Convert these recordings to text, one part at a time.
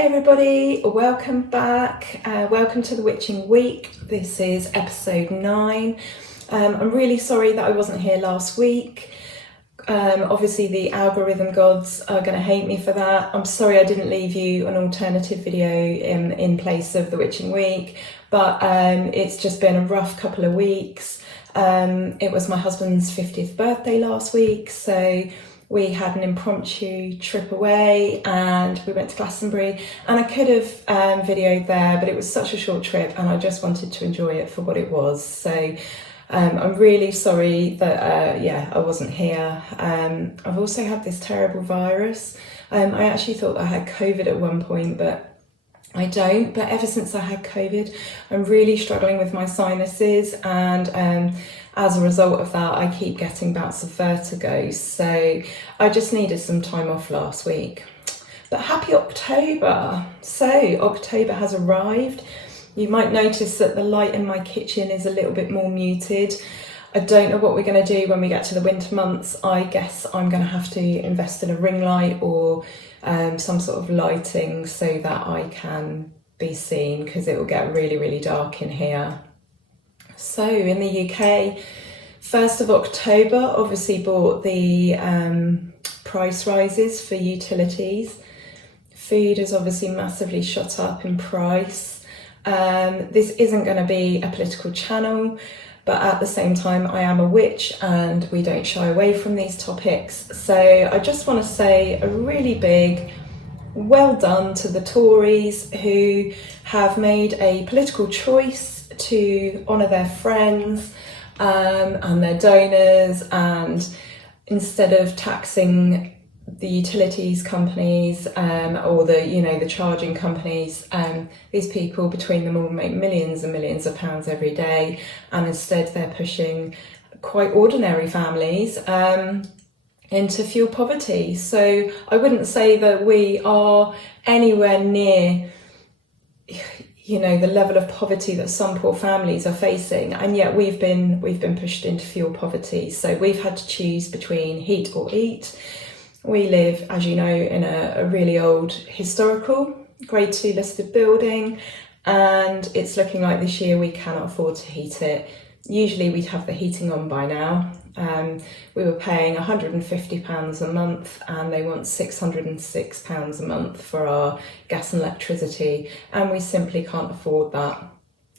Hey everybody, welcome back. Welcome to the Witching Week. This is episode 9. I'm really sorry that I wasn't here last week. Obviously the algorithm gods are going to hate me for that. I'm sorry I didn't leave you an alternative video in place of the Witching Week, but it's just been a rough couple of weeks. It was my husband's 50th birthday last week, so we had an impromptu trip away and we went to Glastonbury, and I could have videoed there, but it was such a short trip and I just wanted to enjoy it for what it was. So I'm really sorry that I wasn't here. I've also had this terrible virus. I actually thought I had COVID at one point, but I don't. But ever since I had COVID, I'm really struggling with my sinuses, and as a result of that, I keep getting bouts of vertigo. So I just needed some time off last week. But happy October. So October has arrived. You might notice that the light in my kitchen is a little bit more muted. I don't know what we're going to do when we get to the winter months. I guess I'm going to have to invest in a ring light or some sort of lighting so that I can be seen, because it will get really, really dark in here. So in the UK, 1st of October obviously brought the price rises for utilities. Food has obviously massively shot up in price. This isn't going to be a political channel, but at the same time I am a witch and we don't shy away from these topics. So I just want to say a really big well done to the Tories, who have made a political choice to honour their friends and their donors, and instead of taxing the utilities companies or the charging companies, these people between them all make millions and millions of pounds every day, and instead they're pushing quite ordinary families into fuel poverty. So I wouldn't say that we are anywhere near the level of poverty that some poor families are facing, and yet we've been pushed into fuel poverty. So we've had to choose between heat or eat. We live, as you know, in a really old historical grade 2 listed building, and it's looking like this year we cannot afford to heat it. Usually we'd have the heating on by now. We were paying £150 a month and they want £606 a month for our gas and electricity, and we simply can't afford that.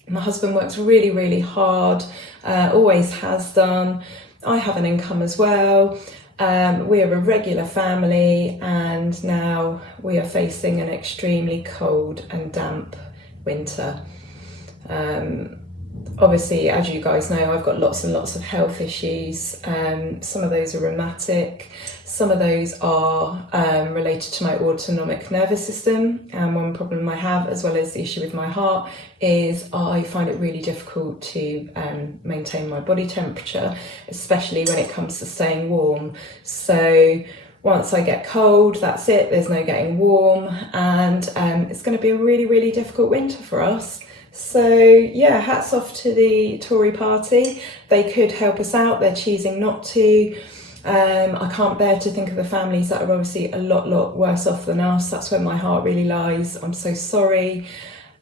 My husband works really, really hard, always has done. I have an income as well. We are a regular family, and now we are facing an extremely cold and damp winter. Obviously, as you guys know, I've got lots and lots of health issues. Some of those are rheumatic, some of those are related to my autonomic nervous system, and one problem I have, as well as the issue with my heart, is I find it really difficult to maintain my body temperature, especially when it comes to staying warm. So once I get cold, that's it, there's no getting warm, and it's going to be a really, really difficult winter for us. So yeah, hats off to the Tory party. They could help us out, they're choosing not to. I can't bear to think of the families that are obviously a lot worse off than us. That's where my heart really lies. I'm so sorry.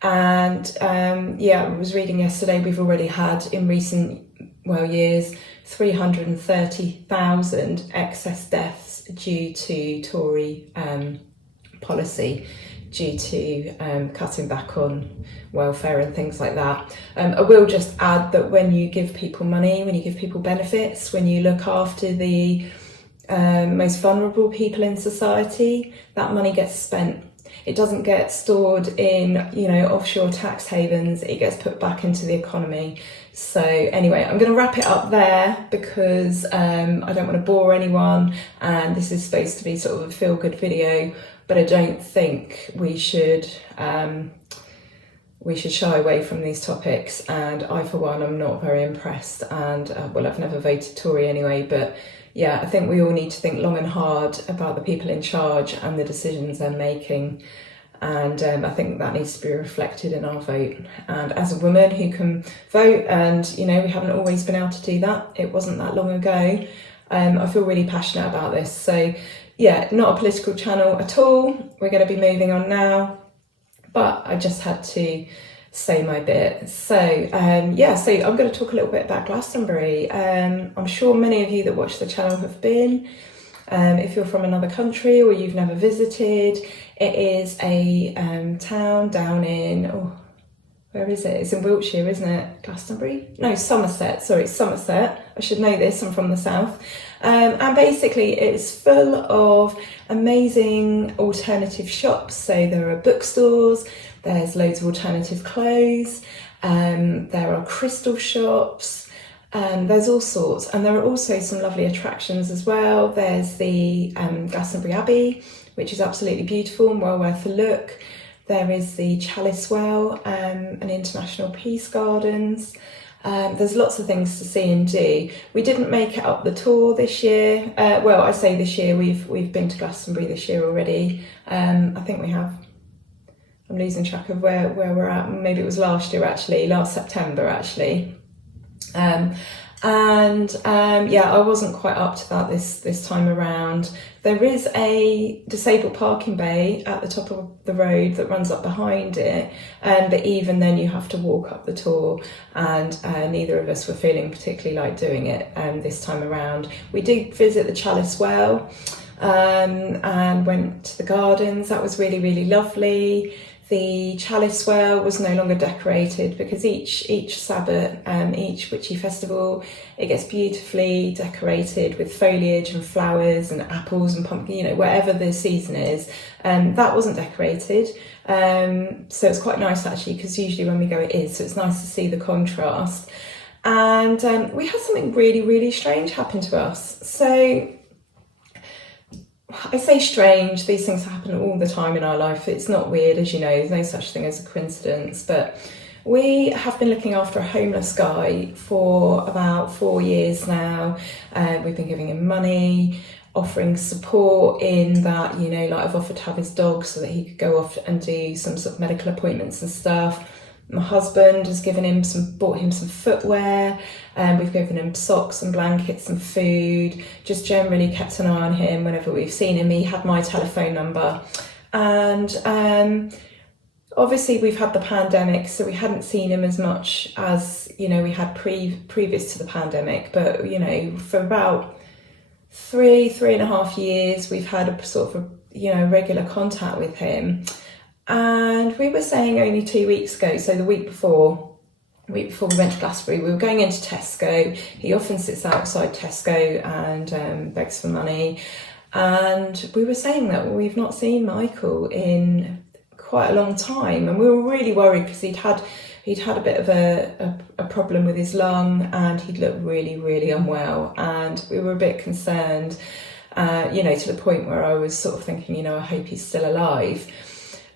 And I was reading yesterday, we've already had in recent years 330,000 excess deaths due to Tory policy, due to cutting back on welfare and things like that. I will just add that when you give people money, when you give people benefits, when you look after the most vulnerable people in society, that money gets spent. It doesn't get stored in offshore tax havens, it gets put back into the economy. So anyway, I'm going to wrap it up there because I don't want to bore anyone, and this is supposed to be sort of a feel-good video, but I don't think we should shy away from these topics, and I for one am not very impressed, and I've never voted Tory anyway, but yeah, I think we all need to think long and hard about the people in charge and the decisions they're making, and I think that needs to be reflected in our vote. And as a woman who can vote, and we haven't always been able to do that, it wasn't that long ago, I feel really passionate about this. So yeah, not a political channel at all. We're going to be moving on now. but I just had to say my bit. So so I'm going to talk a little bit about Glastonbury. I'm sure many of you that watch the channel have been. If you're from another country or you've never visited, it is a town down in, where is it? It's in Wiltshire, isn't it? Glastonbury? No, Somerset. Sorry, Somerset. I should know this, I'm from the south. And basically it's full of amazing alternative shops. So there are bookstores, there's loads of alternative clothes, there are crystal shops, there's all sorts. And there are also some lovely attractions as well. There's the Glastonbury Abbey, which is absolutely beautiful and well worth a look. There is the Chalice Well and International Peace Gardens. There's lots of things to see and do. We didn't make it up the tour this year. Well, I say this year, we've been to Glastonbury this year already. I think we have. I'm losing track of where we're at. Maybe it was last year actually, last September actually. I wasn't quite up to that this time around. There is a disabled parking bay at the top of the road that runs up behind it, but even then you have to walk up the tour, and neither of us were feeling particularly like doing it this time around. We did visit the Chalice Well and went to the gardens. That was really, really lovely. The Chalice Well was no longer decorated because each Sabbath, each witchy festival, it gets beautifully decorated with foliage and flowers and apples and pumpkin, whatever the season is. That wasn't decorated. So it's quite nice actually, because usually when we go it is. So it's nice to see the contrast. And we had something really, really strange happen to us. So I say strange, these things happen all the time in our life. It's not weird, as you know, there's no such thing as a coincidence. But we have been looking after a homeless guy for about 4 years now. We've been giving him money, offering support in that, I've offered to have his dog so that he could go off and do some sort of medical appointments and stuff. My husband has bought him some footwear, and we've given him socks and blankets and food, just generally kept an eye on him whenever we've seen him. He had my telephone number. And obviously we've had the pandemic, so we hadn't seen him as much as, we had previous to the pandemic. But, for about 3.5 years, we've had a sort of, regular contact with him. And we were saying only 2 weeks ago, so the week before we went to Glastonbury, we were going into Tesco. He often sits outside Tesco and begs for money. And we were saying that we've not seen Michael in quite a long time. And we were really worried because he'd had a bit of a problem with his lung, and he'd looked really, really unwell. And we were a bit concerned, to the point where I was sort of thinking, I hope he's still alive.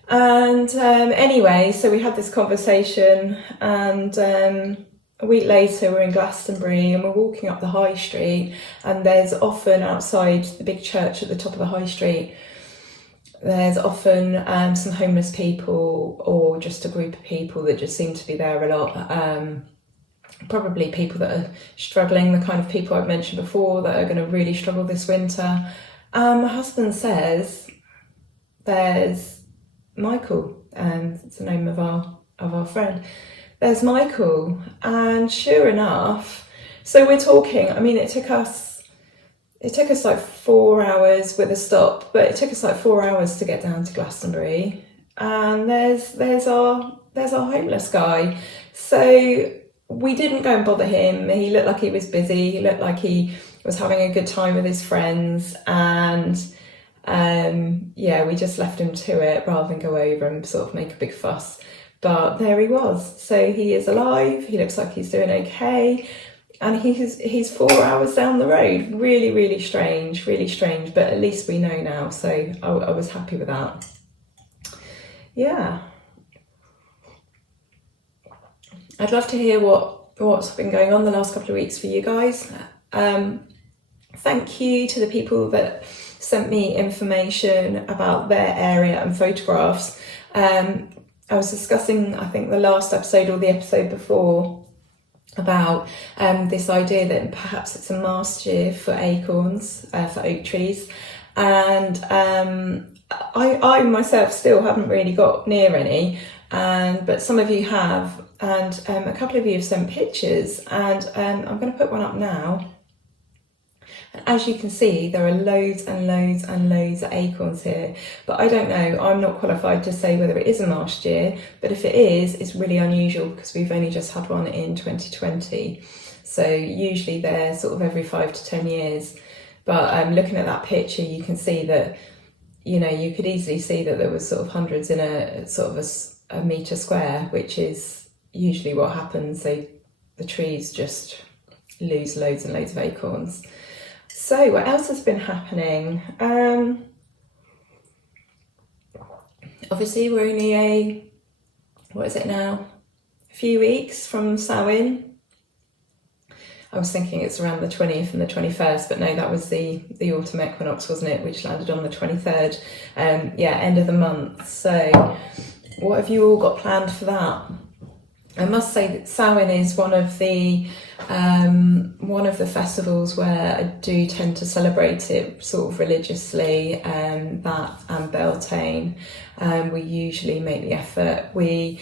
And anyway, so we had this conversation, and a week later we're in Glastonbury and we're walking up the high street, and there's often outside the big church at the top of the high street, there's often some homeless people or just a group of people that just seem to be there a lot. Probably people that are struggling, the kind of people I've mentioned before that are going to really struggle this winter. My husband says there's Michael, and it's the name of our friend. There's Michael, and sure enough, so we're talking. I mean, it took us like 4 hours with a stop, but it took us like 4 hours to get down to Glastonbury. And there's our homeless guy. So we didn't go and bother him. He looked like he was busy. He looked like he was having a good time with his friends, and we just left him to it rather than go over and sort of make a big fuss. But there he was. So he is alive. He looks like he's doing okay, and he's 4 hours down the road. Really, really strange, but at least we know now. So I was happy with that. Yeah. I'd love to hear what's been going on the last couple of weeks for you guys. Thank you to the people that sent me information about their area and photographs. I was discussing, I think, the last episode or the episode before about this idea that perhaps it's a mast year for acorns, for oak trees. And I myself still haven't really got near any, but some of you have, and a couple of you have sent pictures, and I'm going to put one up now. And as you can see, there are loads and loads and loads of acorns here, but I don't know, I'm not qualified to say whether it is a last year, but if it is, it's really unusual because we've only just had one in 2020. So usually they're sort of every 5 to 10 years. But looking at that picture, you can see that, you know, you could easily see that there was sort of hundreds in a sort of a metre square, which is usually what happens. The trees just lose loads and loads of acorns. So what else has been happening? Obviously we're only what is it now? A few weeks from Samhain. I was thinking it's around the 20th and the 21st, but no, that was the autumn equinox, wasn't it, which landed on the 23rd. Yeah, end of the month. So what have you all got planned for that? I must say that Samhain is one of the festivals where I do tend to celebrate it sort of religiously. That and Beltane, we usually make the effort. We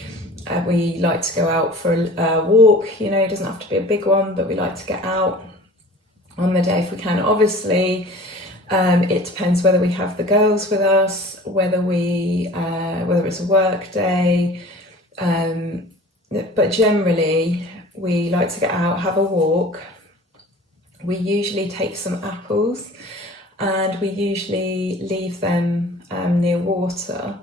like to go out for a walk. You know, it doesn't have to be a big one, but we like to get out on the day if we can. Obviously, it depends whether we have the girls with us, whether it's a work day. But generally, we like to get out, have a walk. We usually take some apples, and we usually leave them near water.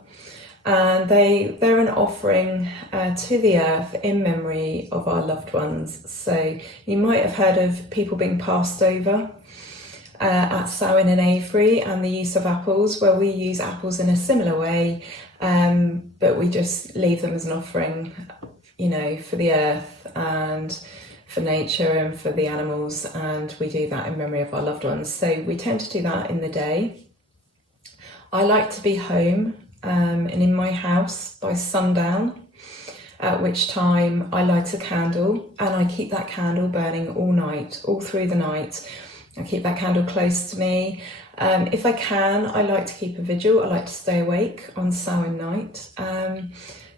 And they're an offering to the earth in memory of our loved ones. So you might have heard of people being passed over at Samhain and Avery, and the use of apples. Well, we use apples in a similar way, but we just leave them as an offering, you know, for the earth and for nature and for the animals, and we do that in memory of our loved ones. So we tend to do that in the day. I like to be home and in my house by sundown, at which time I light a candle, and I keep that candle burning all night, all through the night. I keep that candle close to me. If I can, I like to keep a vigil. I like to stay awake on Samhain night.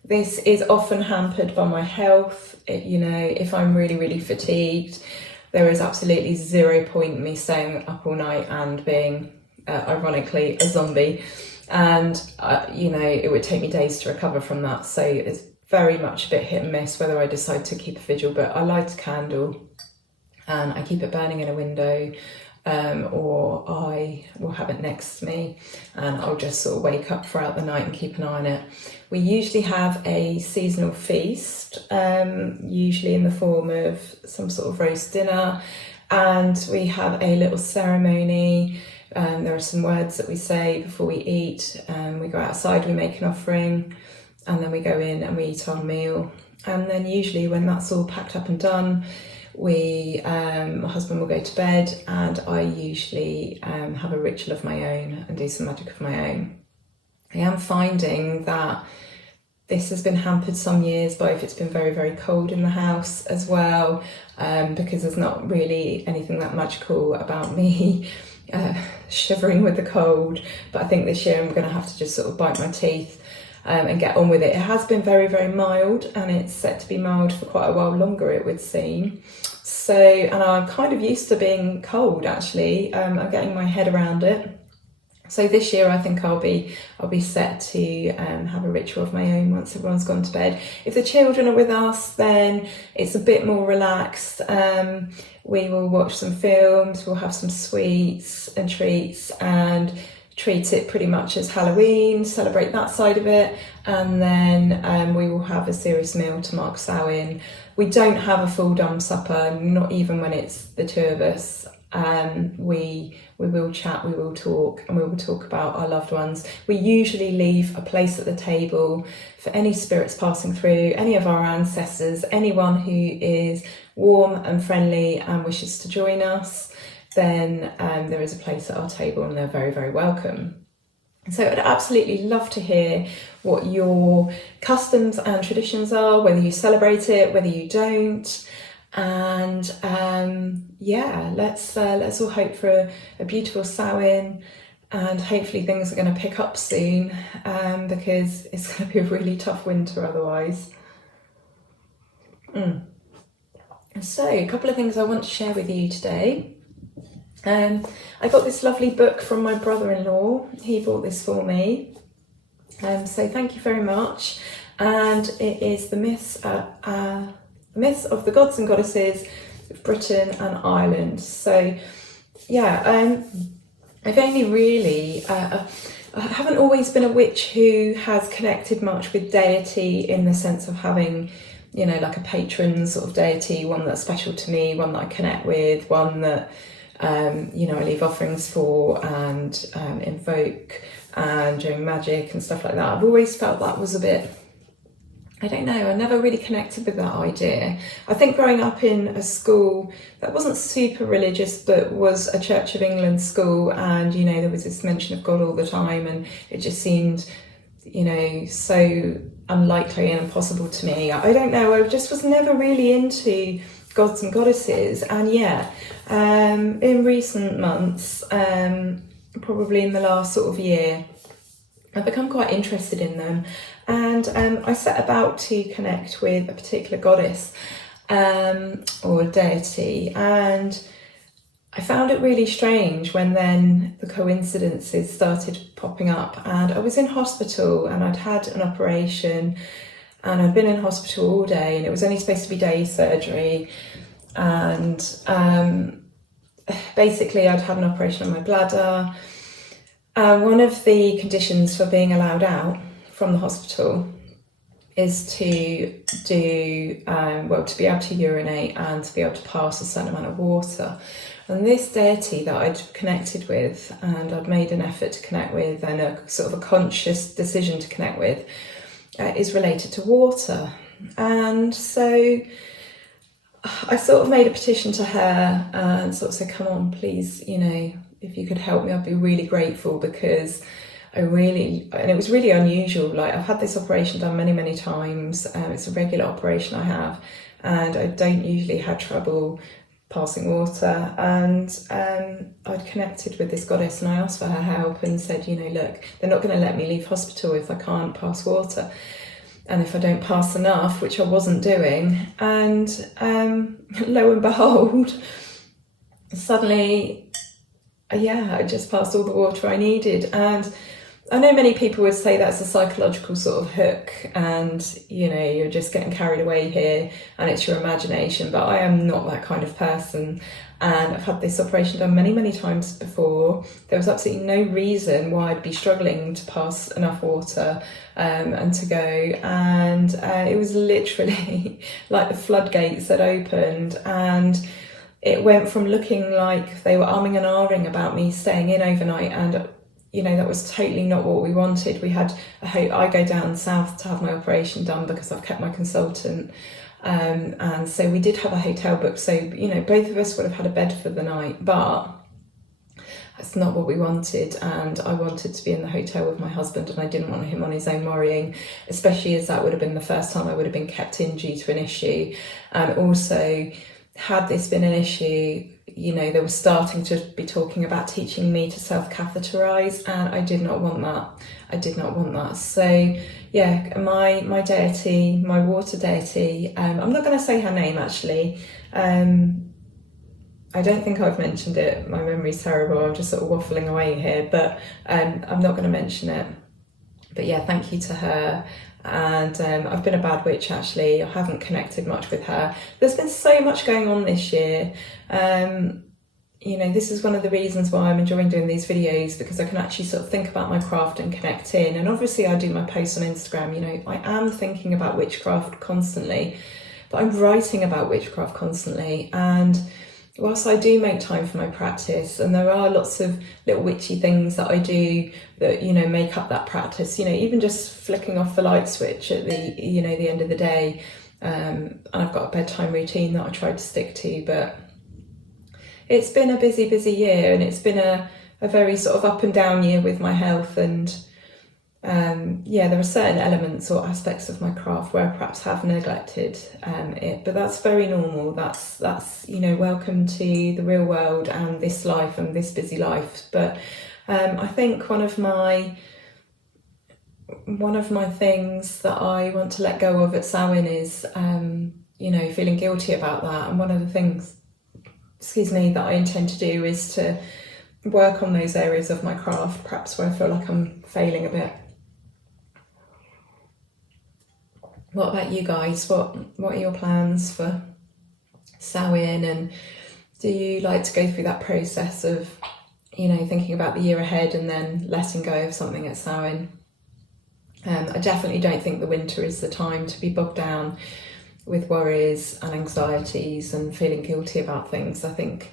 This is often hampered by my health. You know, if I'm really, really fatigued, there is absolutely zero point in me staying up all night and being, ironically, a zombie. And, you know, it would take me days to recover from that. So it's very much a bit hit and miss whether I decide to keep a vigil, but I light a candle and I keep it burning in a window, or I will have it next to me, and I'll just sort of wake up throughout the night and keep an eye on it. We usually have a seasonal feast, usually in the form of some sort of roast dinner, and we have a little ceremony. There are some words that we say before we eat. We go outside, we make an offering, and then we go in and we eat our meal. And then usually when that's all packed up and done, my husband will go to bed, and I usually have a ritual of my own and do some magic of my own. I am finding that this has been hampered some years by if it's been very, very cold in the house as well, because there's not really anything that magical about me shivering with the cold. But I think this year I'm going to have to just sort of bite my teeth and get on with it. It has been very, very mild, and it's set to be mild for quite a while longer, it would seem. So, and I'm kind of used to being cold, actually. I'm getting my head around it. So this year I think I'll be set to have a ritual of my own once everyone's gone to bed. If the children are with us, then it's a bit more relaxed. We will watch some films, we'll have some sweets and treats, and treat it pretty much as Halloween, celebrate that side of it, and then we will have a serious meal to mark Samhain. We don't have a full dumb supper, not even when it's the two of us. We will chat, we will talk, and we will talk about our loved ones. We usually leave a place at the table for any spirits passing through, any of our ancestors, anyone who is warm and friendly and wishes to join us. Then there is a place at our table, and they're very, very welcome. So I'd absolutely love to hear what your customs and traditions are, whether you celebrate it, whether you don't. And yeah, let's all hope for a beautiful Samhain, and hopefully things are going to pick up soon, because it's going to be a really tough winter otherwise. So a couple of things I want to share with you today. I got this lovely book from my brother-in-law. He bought this for me, so thank you very much. And it is the myths of the gods and goddesses of Britain and Ireland. So yeah, I've only really I haven't always been a witch who has connected much with deity in the sense of having, you know, like a patron sort of deity, one that's special to me, one that I connect with, one that you know, I leave offerings for and invoke and doing magic and stuff like that. I've always felt that was a bit, I don't know, I never really connected with that idea. I think growing up in a school that wasn't super religious but was a Church of England school, and you know, there was this mention of God all the time, and it just seemed, you know, so unlikely and impossible to me. I don't know, I just was never really into gods and goddesses, and yet in recent months, probably in the last sort of year, I've become quite interested in them, and I set about to connect with a particular goddess or deity, and I found it really strange when then the coincidences started popping up, and I was in hospital and I'd had an operation, and I'd been in hospital all day, and it was only supposed to be day surgery, and basically I'd had an operation on my bladder. One of the conditions for being allowed out from the hospital is to do, to be able to urinate and to be able to pass a certain amount of water. And this deity that I'd connected with, and I'd made an effort to connect with, and a sort of a conscious decision to connect with, is related to water. And so I sort of made a petition to her and sort of said, come on, please, you know, if you could help me, I'd be really grateful, because and it was really unusual. Like, I've had this operation done many, many times. It's a regular operation I have, and I don't usually have trouble passing water. And I'd connected with this goddess, and I asked for her help and said, you know, look, they're not going to let me leave hospital if I can't pass water, and if I don't pass enough, which I wasn't doing. And lo and behold, suddenly, I just passed all the water I needed. And I know many people would say that's a psychological sort of hook, and you know, you're just getting carried away here and it's your imagination, but I am not that kind of person. And I've had this operation done many, many times before. There was absolutely no reason why I'd be struggling to pass enough water and to go. And it was literally like the floodgates that opened, and it went from looking like they were umming and ahhing about me staying in overnight, and you know, that was totally not what we wanted. We had I go down south to have my operation done because I've kept my consultant, and so we did have a hotel booked, so you know, both of us would have had a bed for the night, but that's not what we wanted. And I wanted to be in the hotel with my husband, and I didn't want him on his own worrying, especially as that would have been the first time I would have been kept in due to an issue. And also, had this been an issue, you know, they were starting to be talking about teaching me to self-catheterize, and I did not want that. So yeah, my deity, my water deity, I'm not going to say her name actually. I don't think I've mentioned it. My memory's terrible. I'm just sort of waffling away here, but I'm not going to mention it. But yeah, thank you to her. And I've been a bad witch actually. I haven't connected much with her. There's been so much going on this year. You know, this is one of the reasons why I'm enjoying doing these videos, because I can actually sort of think about my craft and connect in. And obviously I do my posts on Instagram, you know, I am thinking about witchcraft constantly, but I'm writing about witchcraft constantly. And whilst I do make time for my practice, and there are lots of little witchy things that I do that, you know, make up that practice, you know, even just flicking off the light switch at the, you know, the end of the day. And I've got a bedtime routine that I try to stick to, but it's been a busy year, and it's been a very sort of up and down year with my health. And yeah, there are certain elements or aspects of my craft where I perhaps have neglected it, but that's very normal. That's you know, welcome to the real world and this life and this busy life. But I think one of my things that I want to let go of at Samhain is, feeling guilty about that. And one of the things, that I intend to do is to work on those areas of my craft, perhaps where I feel like I'm failing a bit. What about you guys? What are your plans for Samhain, and do you like to go through that process of, thinking about the year ahead and then letting go of something at Samhain? I definitely don't think the winter is the time to be bogged down with worries and anxieties and feeling guilty about things. I think,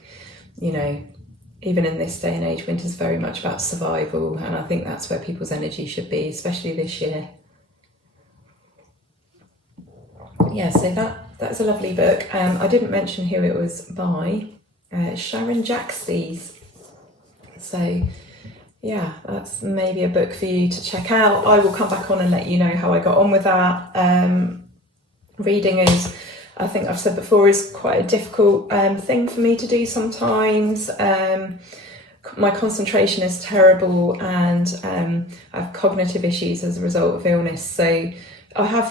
even in this day and age, winter's very much about survival, and I think that's where people's energy should be, especially this year. Yeah, so that's a lovely book. I didn't mention who it was by, Sharon Jaxties. So yeah, that's maybe a book for you to check out. I will come back on and let you know how I got on with that. Reading is, I think I've said before, is quite a difficult thing for me to do sometimes. My concentration is terrible, and I have cognitive issues as a result of illness. So I have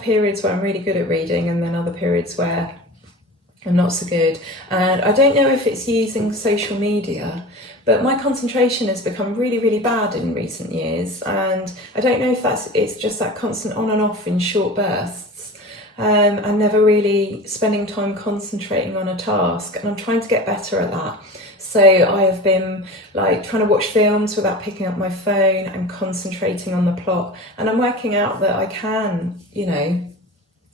periods where I'm really good at reading, and then other periods where I'm not so good. And I don't know if it's using social media, but my concentration has become really, really bad in recent years. And I don't know if it's just that constant on and off in short bursts. And never really spending time concentrating on a task. And I'm trying to get better at that. So I have been trying to watch films without picking up my phone and concentrating on the plot. And I'm working out that I can,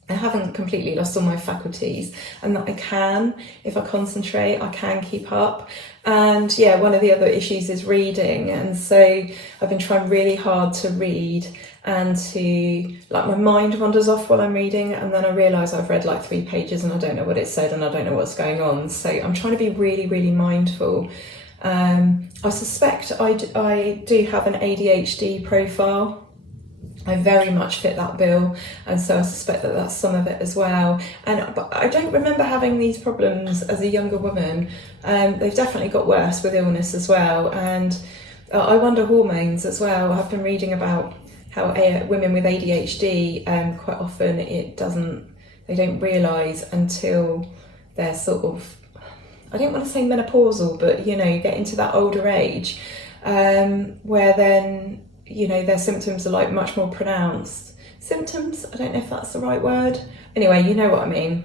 I haven't completely lost all my faculties, and that I can, if I concentrate, I can keep up. And yeah, one of the other issues is reading. And so I've been trying really hard to read, and to, my mind wanders off while I'm reading, and then I realise I've read 3 pages and I don't know what it said and I don't know what's going on. So I'm trying to be really, really mindful. I suspect I do have an ADHD profile. I very much fit that bill, and so I suspect that that's some of it as well. But I don't remember having these problems as a younger woman. They've definitely got worse with illness as well, and I wonder hormones as well. I've been reading about how women with ADHD quite often they don't realise until they're sort of, I don't want to say menopausal, but get into that older age, where then their symptoms are much more pronounced. Symptoms, I don't know if that's the right word. Anyway, you know what I mean.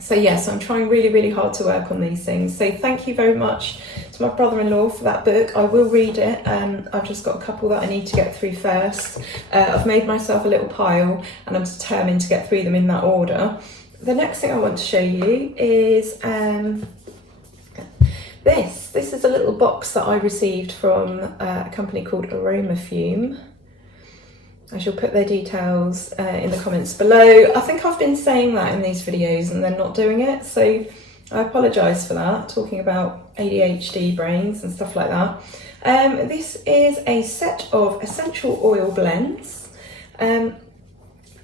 So yes, I'm trying really, really hard to work on these things. So thank you very much to my brother-in-law for that book. I will read it. I've just got a couple that I need to get through first. I've made myself a little pile, and I'm determined to get through them in that order. The next thing I want to show you is This is a little box that I received from a company called Aromafume. I shall put their details in the comments below. I think I've been saying that in these videos and then not doing it, so I apologise for that, talking about ADHD brains and stuff like that. This is a set of essential oil blends.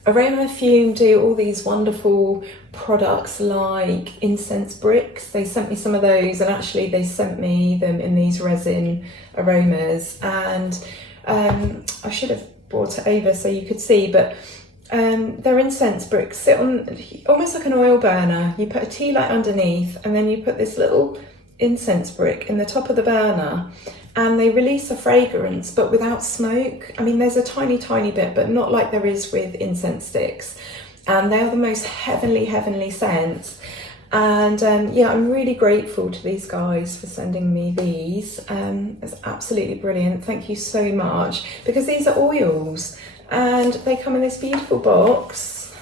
Aromafume do all these wonderful products like incense bricks. They sent me some of those, and actually they sent me them in these resin aromas, and I should have brought it over so you could see, but they're incense bricks, sit on almost like an oil burner. You put a tea light underneath, and then you put this little incense brick in the top of the burner, and they release a fragrance but without smoke. I mean, there's a tiny, tiny bit, but not like there is with incense sticks. And they are the most heavenly, heavenly scents. And yeah, I'm really grateful to these guys for sending me these. It's absolutely brilliant. Thank you so much, because these are oils and they come in this beautiful box.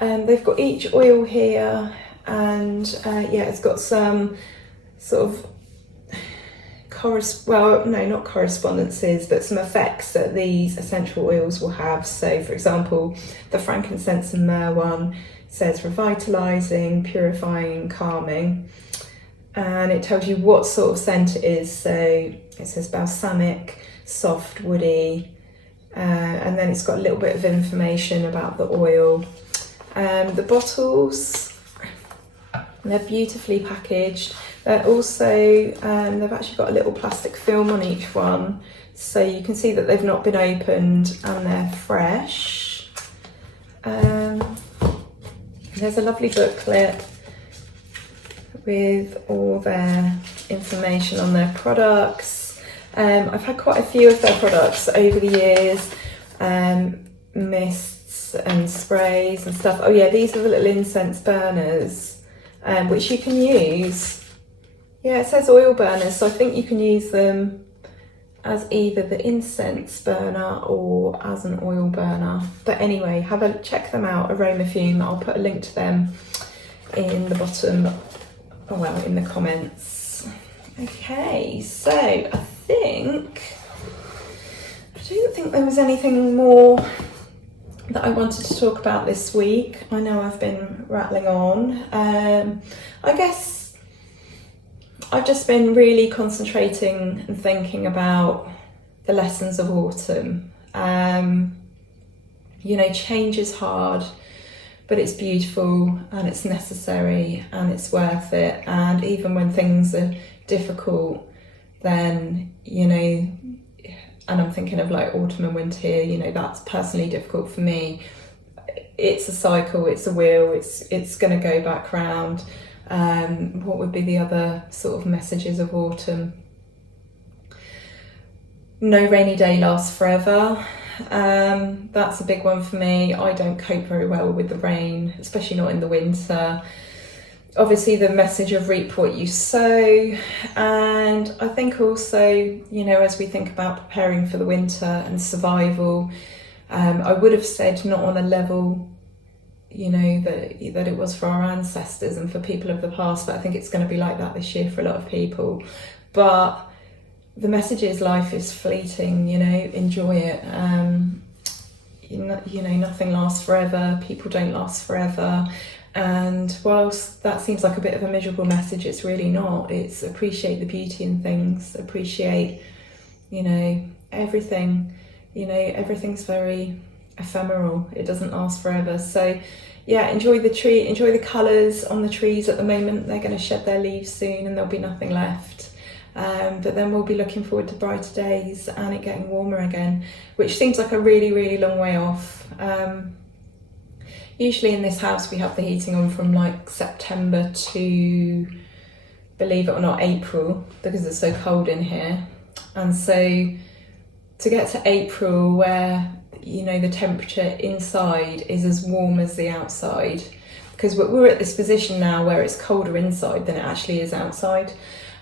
They've got each oil here, and yeah, it's got some sort of not correspondences, but some effects that these essential oils will have. So for example, the frankincense and myrrh one says revitalizing, purifying, calming, and it tells you what sort of scent it is. So it says balsamic, soft, woody, and then it's got a little bit of information about the oil. The bottles, they're beautifully packaged. They're also, they've actually got a little plastic film on each one, so you can see that they've not been opened and they're fresh. There's a lovely booklet with all their information on their products. I've had quite a few of their products over the years, mists and sprays and stuff. Oh yeah, these are the little incense burners, which you can use. Yeah, it says oil burners, so I think you can use them as either the incense burner or as an oil burner. But anyway, check them out, Aromafume. I'll put a link to them in the bottom, in the comments. Okay, so I don't think there was anything more that I wanted to talk about this week. I know I've been rattling on. I guess I've just been really concentrating and thinking about the lessons of autumn. Change is hard, but it's beautiful and it's necessary and it's worth it. And even when things are difficult, then, and I'm thinking of like autumn and winter here, that's personally difficult for me. It's a cycle, it's a wheel, it's going to go back round. What would be the other sort of messages of autumn? No rainy day lasts forever. That's a big one for me. I don't cope very well with the rain, especially not in the winter. Obviously the message of reap what you sow, and I think also, as we think about preparing for the winter and survival, I would have said not on a level that it was for our ancestors and for people of the past, but I think it's going to be like that this year for a lot of people. But the message is life is fleeting, enjoy it. Nothing lasts forever, people don't last forever. And whilst that seems like a bit of a miserable message, it's really not. It's appreciate the beauty in things, appreciate, everything. Everything's very ephemeral, it doesn't last forever. So yeah, enjoy the tree, enjoy the colours on the trees at the moment. They're going to shed their leaves soon and there'll be nothing left. But then we'll be looking forward to brighter days and it getting warmer again, which seems like a really, really long way off. Usually in this house we have the heating on from like September to, believe it or not, April, because it's so cold in here. And so to get to April where the temperature inside is as warm as the outside, because we're at this position now where it's colder inside than it actually is outside,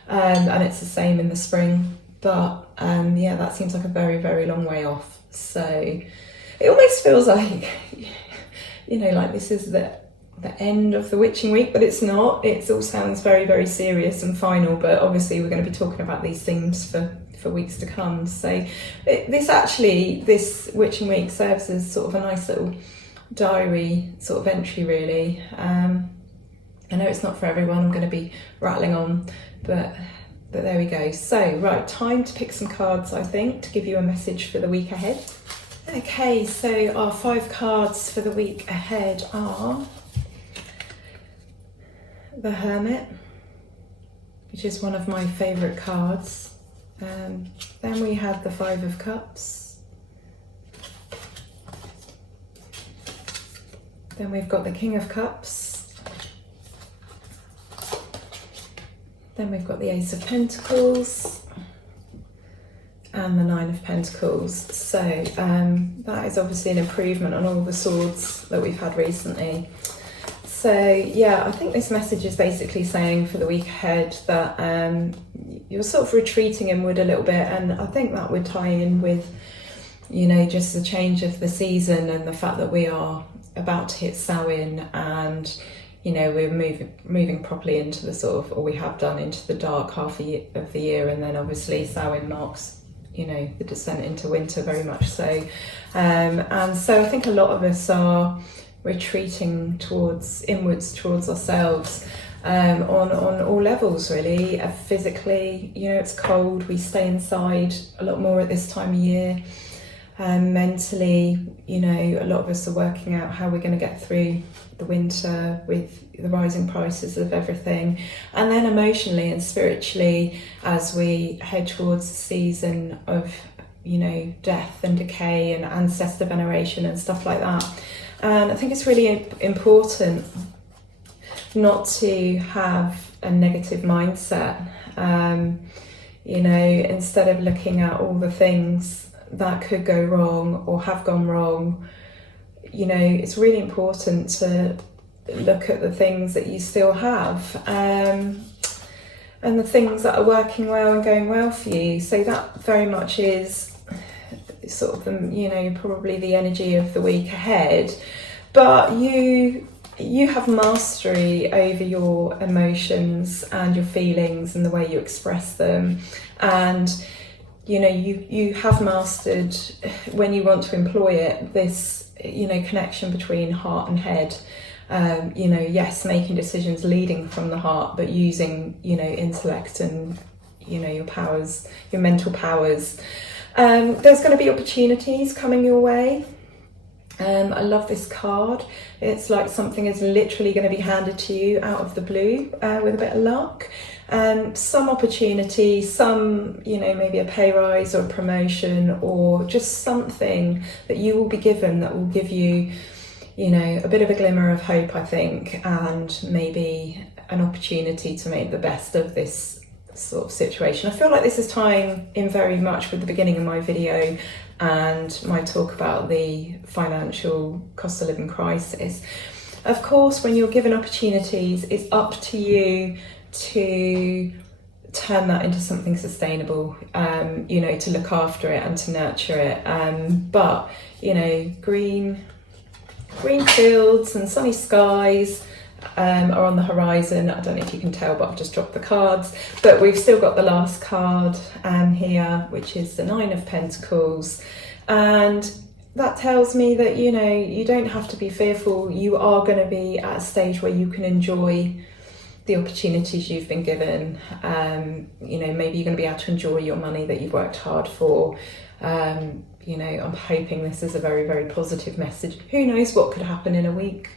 and it's the same in the spring. But that seems like a very, very long way off. So it almost feels like like this is the end of the witching week, but it's not. It all sounds very, very serious and final, but obviously we're going to be talking about these themes for weeks to come. So this witching week serves as sort of a nice little diary sort of entry, really. I know it's not for everyone, I'm going to be rattling on, but there we go. So right, time to pick some cards, I think, to give you a message for the week ahead. Okay, so our 5 cards for the week ahead are the Hermit, which is one of my favourite cards. Then we have the 5 of Cups. Then we've got the King of Cups. Then we've got the Ace of Pentacles and the 9 of Pentacles. So that is obviously an improvement on all the swords that we've had recently. So yeah, I think this message is basically saying for the week ahead that you're sort of retreating inward a little bit, and I think that would tie in with just the change of the season and the fact that we are about to hit Samhain, and we're moving properly into the or we have done into the dark half of the year, and then obviously Samhain marks the descent into winter very much so. And so I think a lot of us are retreating inwards towards ourselves, on all levels really. Physically, it's cold, we stay inside a lot more at this time of year. mentally, you know, a lot of us are working out how we're going to get through the winter with the rising prices of everything, and then emotionally and spiritually as we head towards the season of, you know, death and decay and ancestor veneration and stuff like that. And I think it's really important not to have a negative mindset. You know, instead of looking at all the things that could go wrong or have gone wrong, you know, it's really important to look at the things that you still have, and the things that are working well and going well for you. So that very much is sort of the, you know, probably the energy of the week ahead. But you have mastery over your emotions and your feelings and the way you express them, and you know, you have mastered, when you want to employ it, this, you know, connection between heart and head. You know, yes, making decisions leading from the heart, but using, you know, intellect and, you know, your powers, your mental powers. There's going to be opportunities coming your way. I love this card. It's like something is literally going to be handed to you out of the blue, with a bit of luck. Some opportunity, some, you know, maybe a pay rise or a promotion, or just something that you will be given that will give you, you know, a bit of a glimmer of hope, I think, and maybe an opportunity to make the best of this sort of situation. I feel like this is tying in very much with the beginning of my video and my talk about the financial cost of living crisis. Of course, when you're given opportunities, it's up to you to turn that into something sustainable, you know, to look after it and to nurture it. But, you know, green fields and sunny skies are on the horizon. I don't know if you can tell, but I've just dropped the cards. But we've still got the last card here, which is the Nine of Pentacles. And that tells me that, you know, you don't have to be fearful. You are going to be at a stage where you can enjoy the opportunities you've been given. You know, maybe you're going to be able to enjoy your money that you've worked hard for. You know, I'm hoping this is a very, very positive message. Who knows what could happen in a week?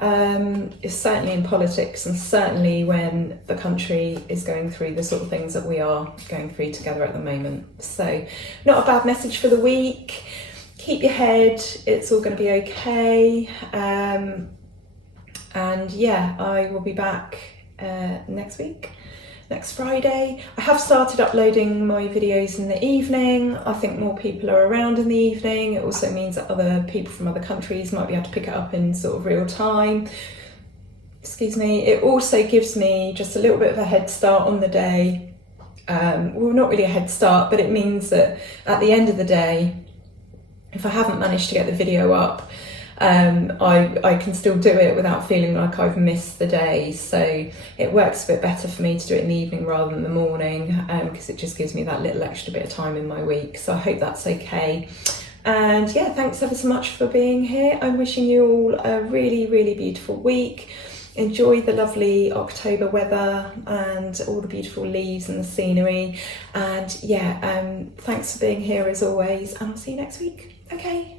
It's certainly in politics, and certainly when the country is going through the sort of things that we are going through together at the moment. So not a bad message for the week. Keep your head, it's all going to be okay. And yeah, I will be back next week, next Friday. I have started uploading my videos in the evening. I think more people are around in the evening. It also means that other people from other countries might be able to pick it up in sort of real time. Excuse me. It also gives me just a little bit of a head start on the day. Well, not really a head start, but it means that at the end of the day, if I haven't managed to get the video up, I can still do it without feeling like I've missed the day. So it works a bit better for me to do it in the evening rather than the morning, because it just gives me that little extra bit of time in my week. So I hope that's okay. And yeah, thanks ever so much for being here. I'm wishing you all a really, really beautiful week. Enjoy the lovely October weather and all the beautiful leaves and the scenery. And yeah, thanks for being here as always, and I'll see you next week. Okay.